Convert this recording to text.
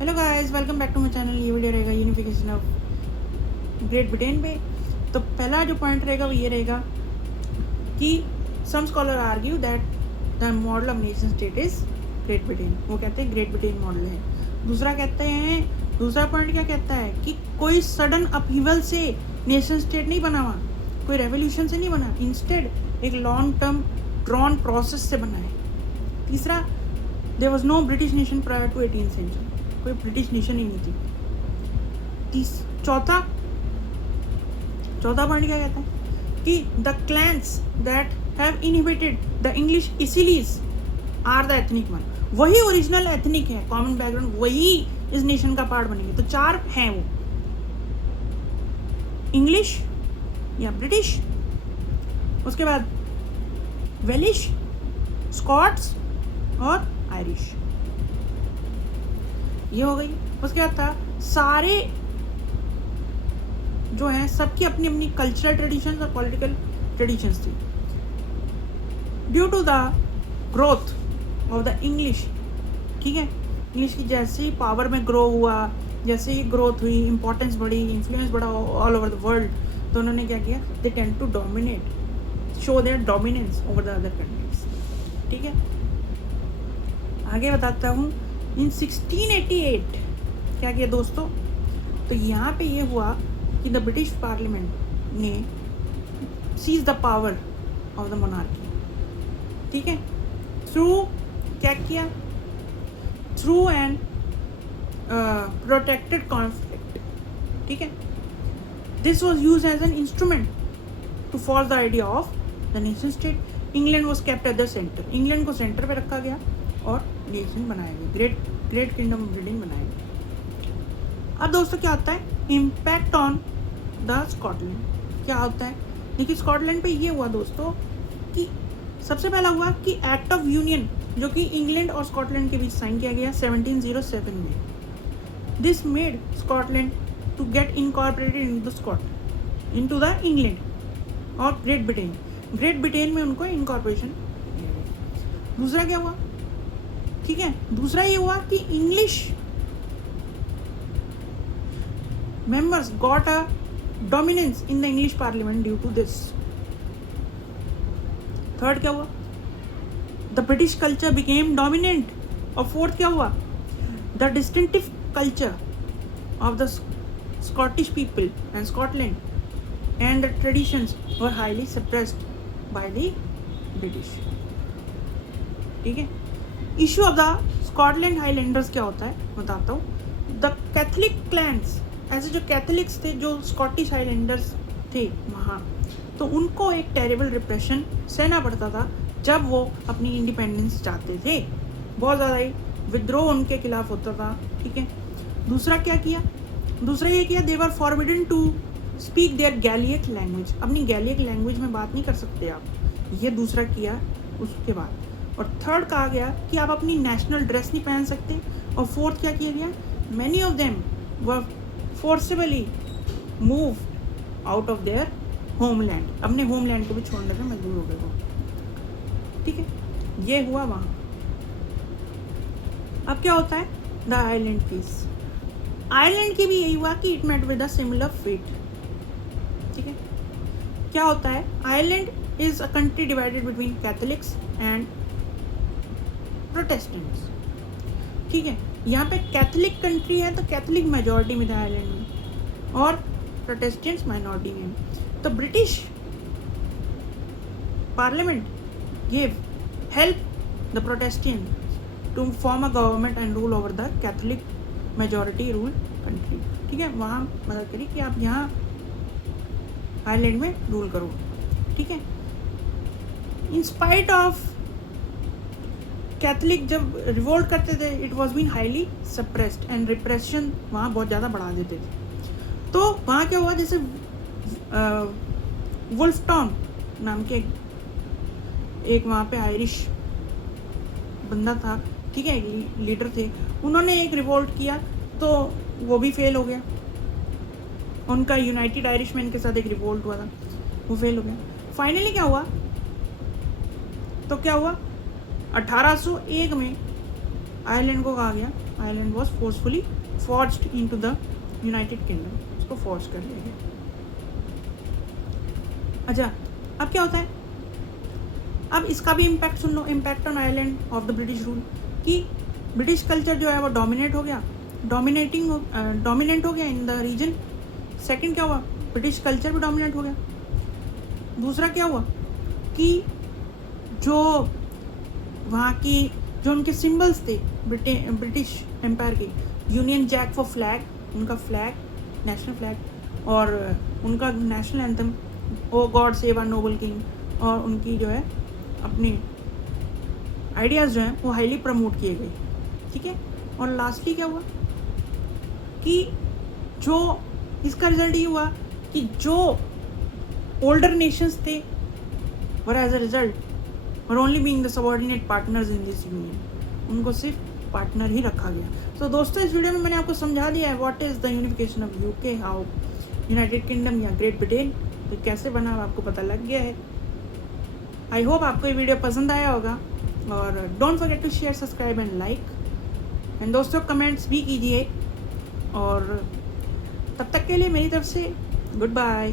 Hello guys, welcome back to my channel. ये video रहेगा unification of Great Britain पे। तो पहला जो पॉइंट रहेगा वो ये रहेगा कि some scholar argue that the model of nation state is great Britain. वो कहते हैं ग्रेट ब्रिटेन मॉडल है। दूसरा पॉइंट क्या कहता है कि कोई सडन अपहीवल से नेशन स्टेट नहीं बना हुआ, कोई रेवोल्यूशन से नहीं बना, इंस्टेड एक लॉन्ग टर्म ड्रॉन प्रोसेस से बना है। तीसरा, there was no British nation prior to 18th century, कोई ब्रिटिश नेशन ही नहीं थी। चौथा पॉइंट क्या कहता है कि the clans that have inhibited the English isles are the ethnic one. वही ओरिजिनल एथनिक है, कॉमन बैकग्राउंड वही इस नेशन का पार्ट बनेंगे। तो चार हैं वो, इंग्लिश या ब्रिटिश, उसके बाद वेलिश, स्कॉट्स और आयरिश। ये हो गई। उसके बाद था सारे जो हैं सबकी अपनी अपनी कल्चरल ट्रेडिशंस और पॉलिटिकल ट्रेडिशंस थी। Due to the growth of the English, ठीक है, इंग्लिश की जैसे ही पावर में ग्रो हुआ, जैसे ही ग्रोथ हुई, इंपॉर्टेंस बढ़ी, इन्फ्लुएंस बढ़ा ऑल ओवर द वर्ल्ड, तो उन्होंने क्या किया, they tend to dominate, show their dominance over the other countries. ठीक है, आगे बताता हूँ। इन 1688 क्या किया दोस्तों, तो यहाँ पे ये हुआ कि द ब्रिटिश पार्लियामेंट ने seize the power of the monarchy. ठीक है, थ्रू क्या किया, थ्रू एन प्रोटेक्टेड कॉन्फ्लिक्ट। ठीक है, this was use as an instrument to for the idea of the nation state. England was kept at the centre, England को centre पे रखा गया और नेशन बनाया गया, ग्रेट किंगडम ऑफ ब्रिटेन बनाया गया। अब दोस्तों क्या होता है, इम्पैक्ट ऑन द स्कॉटलैंड। क्या होता है, देखिए स्कॉटलैंड पे ये हुआ दोस्तों कि सबसे पहला हुआ कि एक्ट ऑफ यूनियन जो कि इंग्लैंड और स्कॉटलैंड के बीच साइन किया गया 1707 में। This made Scotland to get incorporated into the England और ग्रेट ब्रिटेन में उनको इनकॉर्पोरेशन दिया गया। दूसरा क्या हुआ, ठीक है, दूसरा ये हुआ कि English members got a dominance in the English parliament due to this. Third क्या हुआ, the British culture became dominant. और फोर्थ क्या हुआ, the distinctive culture of the Scottish people and Scotland and the traditions were highly suppressed by the British. ठीक है, issue of the Scotland Highlanders क्या होता है बताता हूँ। द कैथलिक क्लैंस, ऐसे जो कैथलिक्स थे जो स्कॉटिश हाईलैंडर्स थे वहाँ, तो उनको एक टेरिबल रिप्रेशन सहना पड़ता था जब वो अपनी इंडिपेंडेंस चाहते थे। बहुत ज़्यादा ही विद्रोह उनके खिलाफ होता था। ठीक है, दूसरा क्या किया, दूसरा ये किया, they were forbidden to speak their Gaelic language. अपनी गैलिक लैंग्वेज में बात नहीं कर सकते आप, ये दूसरा किया उसके बाद। और थर्ड कहा गया कि आप अपनी नेशनल ड्रेस नहीं पहन सकते। और फोर्थ क्या किया गया, many of them were forcibly move out of their homeland, अपने होमलैंड को भी छोड़ने पे मजबूर हो गए वो। ठीक है, ये हुआ वहाँ। अब क्या होता है, द आयरलैंड पीस। आयरलैंड की भी यही हुआ कि it met with a similar fate. ठीक है, क्या होता है, Ireland is a country divided between Catholics and Protestants. ठीक है, यहाँ पे कैथलिक कंट्री है तो कैथलिक मेजॉरिटी में था आयरलैंड में और प्रोटेस्टेंट्स माइनॉरिटी में। तो British parliament give help the Protestant to form a government and rule over the Catholic majority rule country. ठीक है, वहाँ मदद करी कि आप यहाँ आयरलैंड में रूल करो। ठीक है, इन स्पाइट ऑफ कैथलिक जब रिवोल्ट करते थे, it was been highly suppressed and repression वहाँ बहुत ज़्यादा बढ़ा देते थे। तो वहाँ क्या हुआ, जैसे वुल्फटाउन नाम के एक वहाँ पे आयरिश बंदा था, ठीक है, लीडर थे, उन्होंने एक रिवोल्ट किया तो वो भी फेल हो गया। उनका यूनाइटेड आयरिशमैन के साथ एक रिवोल्ट हुआ था, वो फेल हो गया। फाइनली क्या हुआ, तो क्या हुआ, 1801 में आयरलैंड को कहा गया island was forcefully forged into the United kingdom, उसको फॉर्ज कर लिया गया। अच्छा, अब क्या होता है, अब इसका भी impact soon low, impact on island of the British rule, कि ब्रिटिश कल्चर जो है वो डोमिनेट हो गया, डोमिनेंट हो गया इन द रीजन। सेकंड क्या हुआ, ब्रिटिश कल्चर भी डोमिनेट हो गया। दूसरा क्या हुआ कि जो वहाँ की जो उनके सिंबल्स थे ब्रिटिश एम्पायर के, यूनियन जैक फॉर फ्लैग, उनका फ्लैग, नेशनल फ्लैग, और उनका national anthem O God save our noble king, और उनकी जो है अपनी आइडियाज़ जो हैं वो हाईली प्रमोट किए गए, ठीक है। और लास्टली क्या हुआ कि जो इसका रिजल्ट ये हुआ कि जो ओल्डर नेशंस थे वर एज अ रिजल्ट और only being the subordinate partners in this union, उनको सिर्फ पार्टनर ही रखा गया। तो दोस्तों, इस वीडियो में मैंने आपको समझा दिया है what is the unification of UK, how United kingdom या ग्रेट ब्रिटेन तो कैसे बना, आपको पता लग गया है। आई होप आपको ये वीडियो पसंद आया होगा, और don't forget to share, subscribe and like, and दोस्तों कमेंट्स भी कीजिए, और तब तक के लिए मेरी तरफ से गुड बाय।